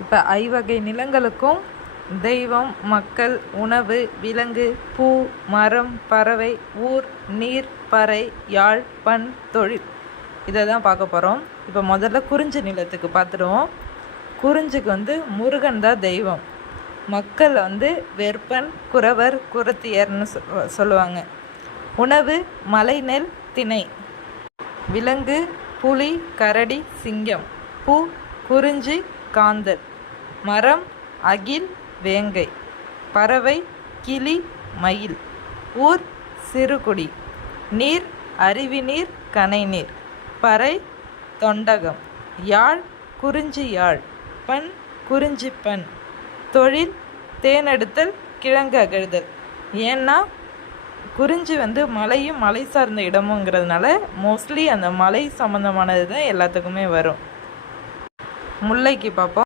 இப்போ ஐவகை நிலங்களுக்கும் தெய்வம், மக்கள், உணவு, விலங்கு, பூ, மரம், பறவை, ஊர், நீர், பறை, யாழ், பண், தொழில், இதை தான் பார்க்க போகிறோம். இப்போ முதல்ல குறிஞ்சி நிலத்துக்கு பார்த்துடுவோம். குறிஞ்சிக்கு முருகன் தான் தெய்வம். மக்கள் வெற்பன், குறவர், குறத்தியர்னு சொல்லுவாங்க. உணவு மலை, நெல், திணை. விலங்கு புலி, கரடி, சிங்கம். பூ குறிஞ்சி, காந்தல். மரம் அகில், வேங்கை. பறவை கிளி, மயில். ஊர் சிறுகுடி. நீர் அருவிநீர், கனைநீர். பறை தொண்டகம். யாழ் குறிஞ்சி யாழ். பண் குறிஞ்சி பண். தொழில் தேனெடுத்தல், கிழங்கு அகழ்தல். ஏன்னா குறிஞ்சி மலையும் மலை சார்ந்த இடமுங்கிறதுனால மோஸ்ட்லி அந்த மலை சம்மந்தமானது தான் எல்லாத்துக்குமே வரும். முல்லைக்கு பார்ப்போம்.